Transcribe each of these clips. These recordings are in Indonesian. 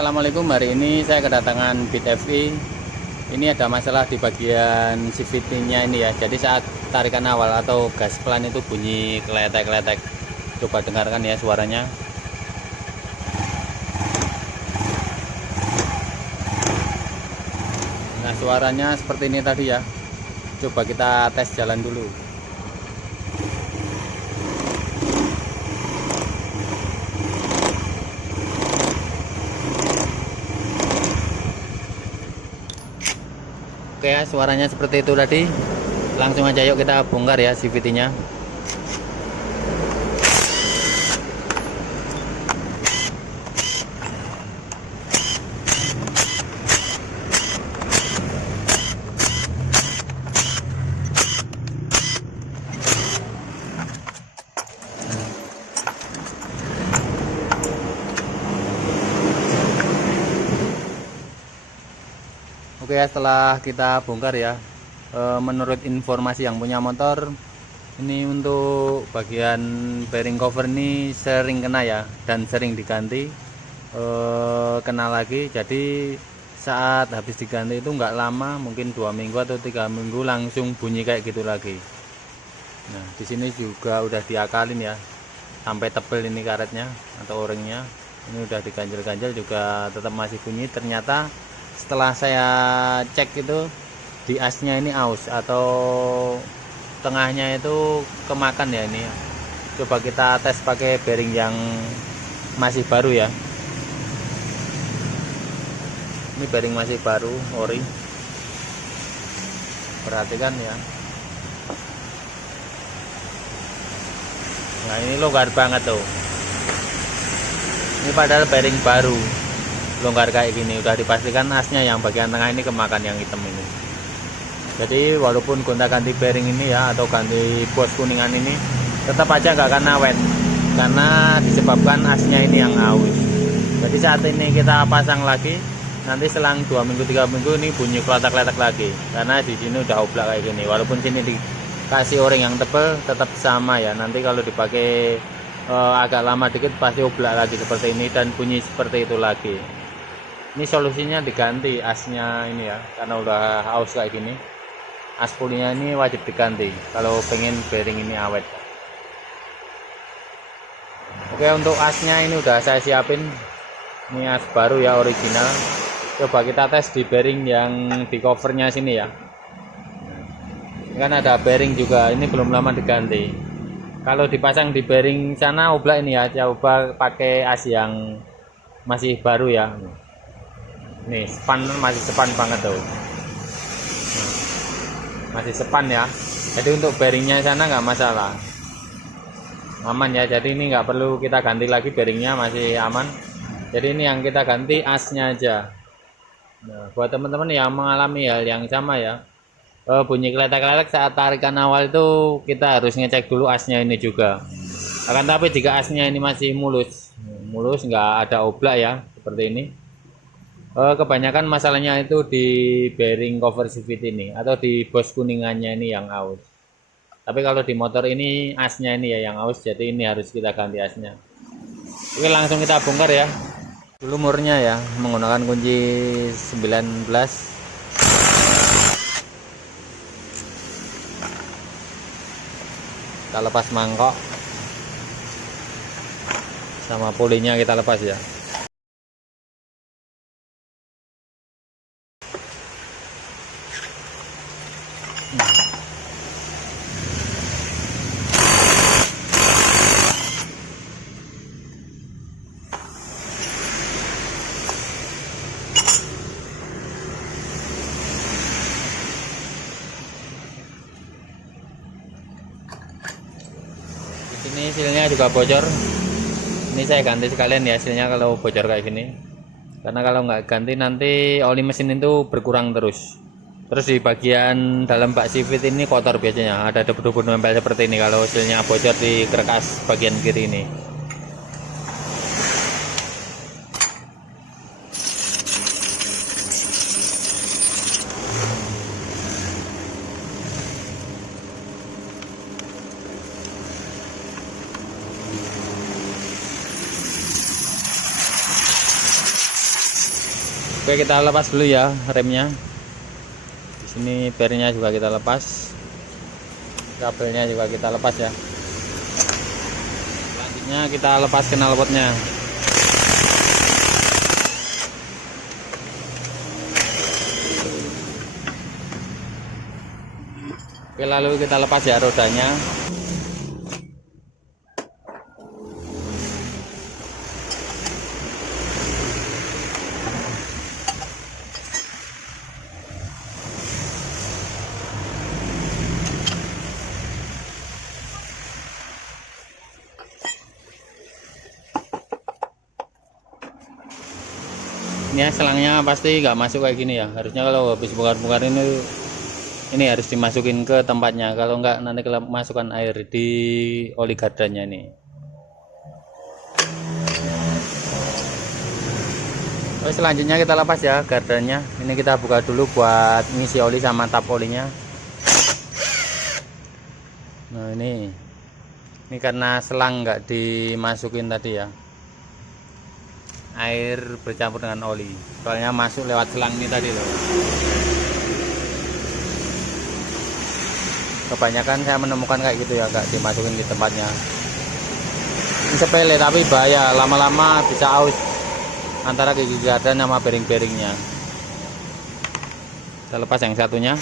Assalamualaikum. Hari ini saya kedatangan Beat FI. Ini ada masalah di bagian CVT-nya ini ya. Jadi saat tarikan awal atau gas pelan itu bunyi kletek-kletek. Coba dengarkan ya suaranya. Nah, suaranya seperti ini tadi ya. Coba kita tes jalan dulu. Oke ya, suaranya seperti itu tadi. Langsung aja yuk kita bongkar ya CVT-nya. Oke ya, setelah kita bongkar ya, menurut informasi yang punya motor, ini untuk bagian bearing cover ini sering kena ya, dan sering diganti, kena lagi. Jadi saat habis diganti itu nggak lama, mungkin 2 minggu atau 3 minggu langsung bunyi kayak gitu lagi. Nah, di sini juga udah diakalin ya, sampai tebel ini karetnya atau o-ringnya. Ini udah diganjel-ganjel juga tetap masih bunyi. Ternyata setelah saya cek itu di asnya ini aus atau tengahnya itu kemakan ya ini. Coba kita tes pakai bearing yang masih baru ya. Ini bearing masih baru ori. Perhatikan ya. Nah, ini longgar banget tuh. Ini padahal bearing baru. Longgar kayak gini, udah dipastikan asnya yang bagian tengah ini kemakan yang hitam ini. Jadi walaupun gonta-ganti bearing ini ya atau ganti bos kuningan ini, tetap aja nggak akan awet karena disebabkan asnya ini yang aus. Jadi saat ini kita pasang lagi, nanti selang 2 minggu 3 minggu ini bunyi kletak-kletak lagi karena di sini udah oblak kayak gini. Walaupun sini dikasih o-ring yang tebal, tetap sama ya. Nanti kalau dipakai agak lama dikit pasti oblak lagi seperti ini dan bunyi seperti itu lagi. Ini solusinya diganti asnya ini ya, karena udah aus kayak gini. As pulinya ini wajib diganti kalau pengen bearing ini awet. Oke, untuk asnya ini udah saya siapin. Ini as baru ya, original. Coba kita tes di bearing yang di covernya sini ya. Ini kan ada bearing juga, ini belum lama diganti. Kalau dipasang di bearing sana oblak ini ya, coba pakai as yang masih baru ya. Nih, span masih sepan banget tuh. Masih sepan ya. Jadi untuk bearingnya sana nggak masalah, aman ya. Jadi ini nggak perlu kita ganti lagi, bearingnya masih aman. Jadi ini yang kita ganti asnya aja. Nah, buat teman-teman yang mengalami hal yang sama ya, bunyi kletek-kletek saat tarikan awal itu kita harus ngecek dulu asnya ini juga. Akan tapi jika asnya ini masih mulus nggak ada oblak ya seperti ini, kebanyakan masalahnya itu di bearing cover CVT ini atau di bos kuningannya ini yang aus. Tapi kalau di motor ini asnya ini ya yang aus, jadi ini harus kita ganti asnya. Oke, langsung kita bongkar ya. Dulu murnya ya, menggunakan kunci 19. Kita lepas mangkok sama pulinya, kita lepas ya. Ini silnya juga bocor. Ini saya ganti sekalian ya silnya kalau bocor kayak gini. Karena kalau nggak ganti nanti oli mesin itu berkurang terus. Terus di bagian dalam bak CVT ini kotor biasanya, ada debu-debu nempel seperti ini kalau silnya bocor di kerkas bagian kiri ini. Oke, kita lepas dulu ya remnya. Di sini bernya juga kita lepas, kabelnya juga kita lepas ya. Selanjutnya kita lepas knalpotnya. Oke, lalu kita lepas ya rodanya. Ini ya, selangnya pasti nggak masuk kayak gini ya. Harusnya kalau habis bongkar-bongkar ini harus dimasukin ke tempatnya. Kalau nggak nanti masukkan air di oli gardanya ini. Oke, selanjutnya kita lepas ya gardanya. Ini kita buka dulu buat ngisi oli sama tap olinya. Nah ini karena selang nggak dimasukin tadi ya, air bercampur dengan oli, soalnya masuk lewat selang ini tadi loh. Kebanyakan saya menemukan kayak gitu ya, nggak dimasukin di tempatnya. Ini sepele tapi bahaya, lama-lama bisa aus antara gigi gardan sama bearing-bearingnya. Kita lepas yang satunya.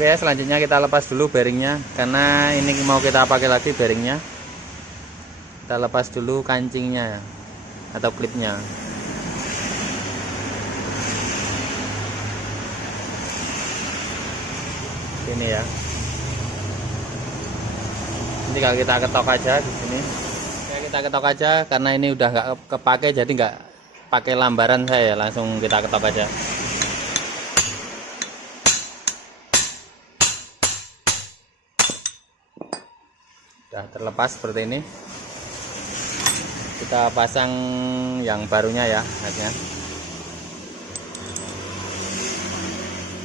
Oke, selanjutnya kita lepas dulu bearingnya, karena ini mau kita pakai lagi bearingnya. Kita lepas dulu kancingnya atau klipnya. Ini ya. Ini kalau kita ketok aja di sini. Oke, kita ketok aja karena ini udah nggak kepake, jadi nggak pakai lambaran saya, langsung kita ketok aja. Sudah terlepas seperti ini. Kita pasang yang barunya ya, akhirnya.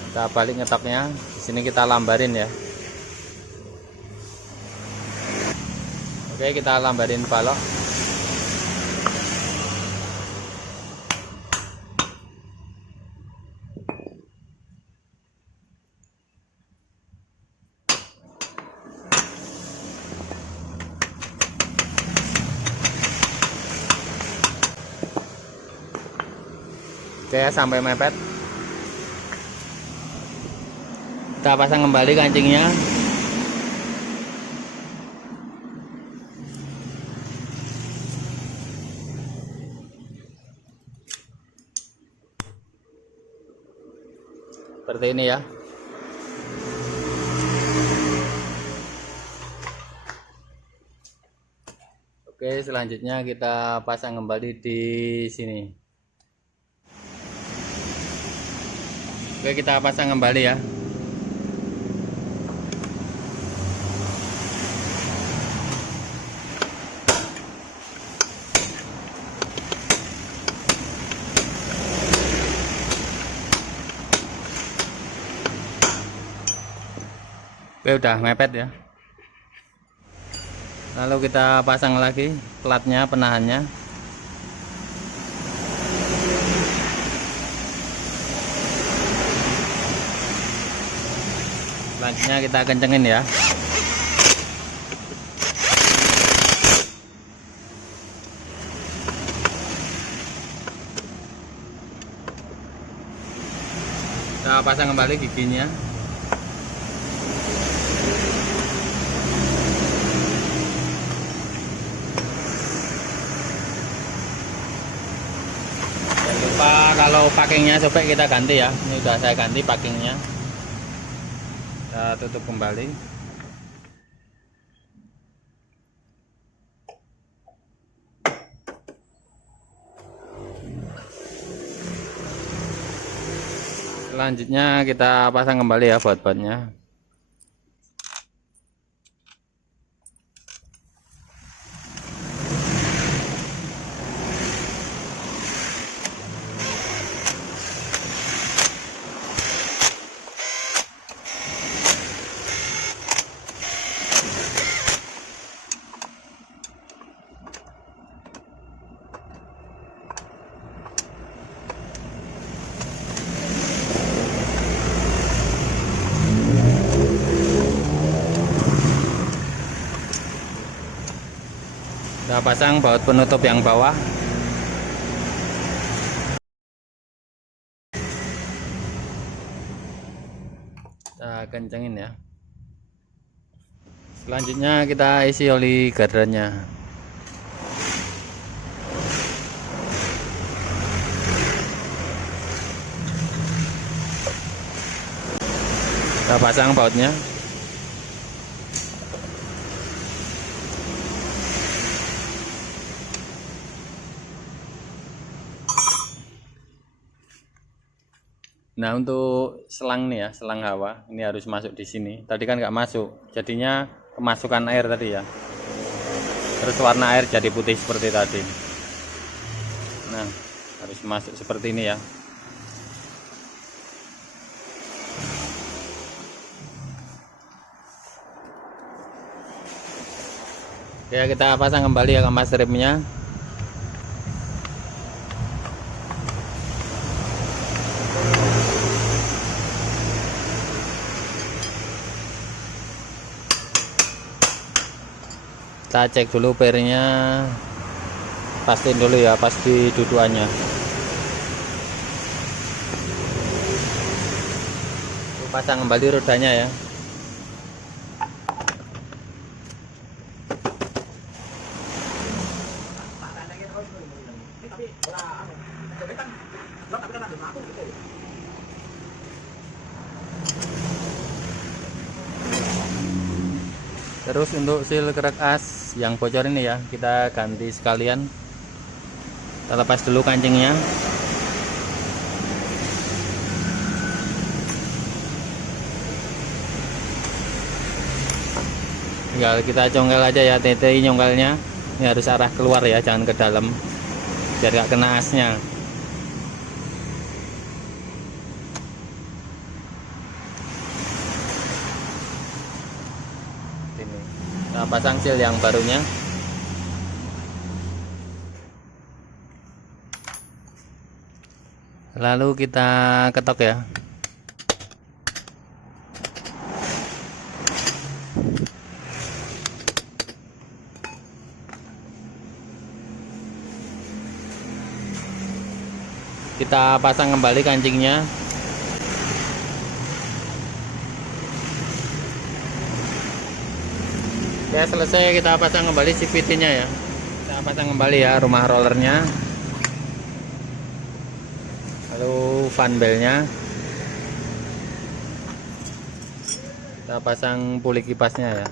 Kita balik ngetoknya. Di sini kita lambarin ya. Oke, kita lambarin balok. Oke, sampai mepet. Kita pasang kembali kancingnya. Seperti ini ya. Oke, selanjutnya kita pasang kembali di sini. Oke, kita pasang kembali ya. Oke, udah mepet ya. Lalu kita pasang lagi platnya, penahannya. Selanjutnya kita kencengin ya. Kita pasang kembali giginya. kalau packingnya coba kita ganti ya. Ini udah saya ganti packingnya. Kita tutup kembali. Selanjutnya kita pasang kembali ya baut-bautnya. Kita pasang baut penutup yang bawah. Kita kencengin ya. Selanjutnya kita isi oli gardannya. Kita pasang bautnya. Nah, untuk selang nih ya, selang hawa ini harus masuk di sini. Tadi kan nggak masuk, jadinya kemasukan air tadi ya. Terus warna air jadi putih seperti tadi. Nah, harus masuk seperti ini ya. Oke, kita pasang kembali ya kampas remnya. Kita cek dulu pernya, pastiin dulu ya pas di dudukannya. Pasang kembali rodanya ya. Terus untuk seal kerak as yang bocor ini ya, kita ganti sekalian. Kita lepas dulu kancingnya. Tinggal kita congkel aja ya, TTI nyongkelnya. Ini harus arah keluar ya, jangan ke dalam, biar gak kena asnya. Ini kita pasang seal yang barunya. Lalu kita ketok ya. Kita pasang kembali kancingnya. Ya, selesai kita pasang kembali CVT-nya ya. Kita pasang kembali ya rumah rollernya. Lalu fan belnya. Kita pasang puli kipasnya ya.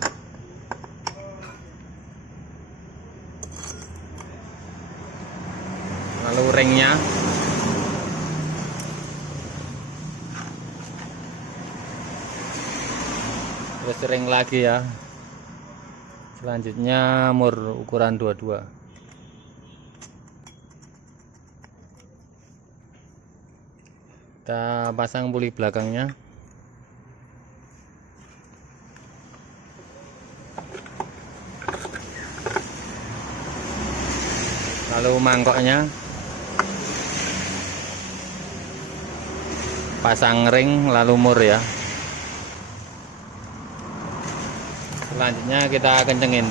Lalu ringnya. Terus ring lagi ya. Selanjutnya mur ukuran 22. Kita pasang puli belakangnya. Lalu mangkoknya. Pasang ring lalu mur ya. Selanjutnya kita kencengin.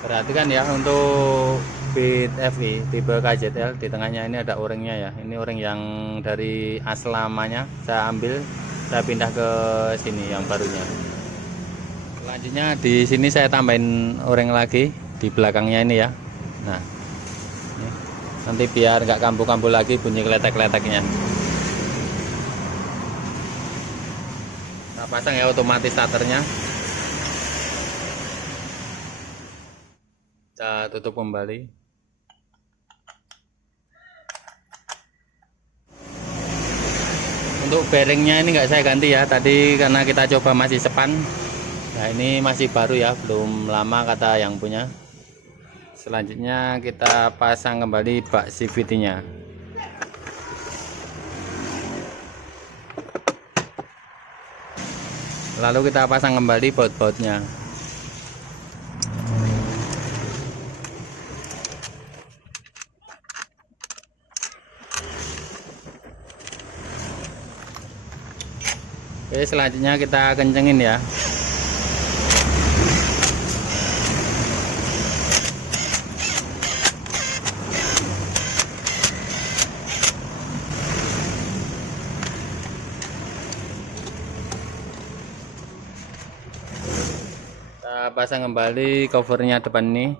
Perhatikan ya, untuk Beat FI tipe KZL di tengahnya ini ada o-ringnya ya. Ini o-ring yang dari as lamanya saya ambil, saya pindah ke sini yang barunya. Selanjutnya di sini saya tambahin o-ring lagi di belakangnya ini ya. Nah, ini. Nanti biar nggak kambuh-kambuh lagi bunyi kletek-kleteknya. Kita pasang ya otomatis starternya. Kita tutup kembali. Untuk bearingnya ini nggak saya ganti ya, tadi karena kita coba masih sepan. Nah ini masih baru ya, belum lama kata yang punya. Selanjutnya kita pasang kembali bak CVT-nya. Lalu kita pasang kembali baut-bautnya. Oke, selanjutnya kita kencengin ya. Kita pasang kembali covernya depan ini.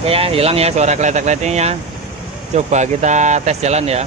Oke ya, hilang ya suara kletek-kleteknya. Coba kita tes jalan ya.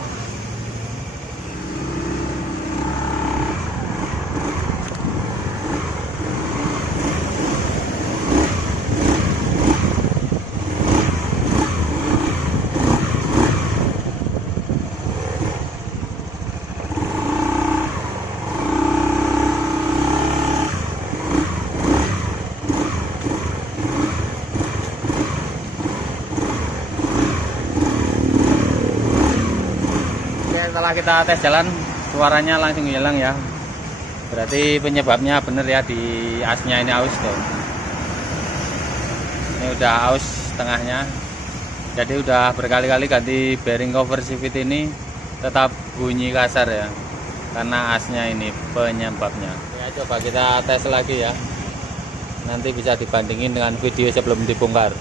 Setelah kita tes jalan, suaranya langsung hilang ya. Berarti penyebabnya bener ya, di asnya ini aus tuh. Ini udah aus tengahnya. Jadi udah berkali-kali ganti bearing cover CVT ini tetap bunyi kasar ya, karena asnya ini penyebabnya. Ya coba kita tes lagi ya. Nanti bisa dibandingin dengan video sebelum dibongkar.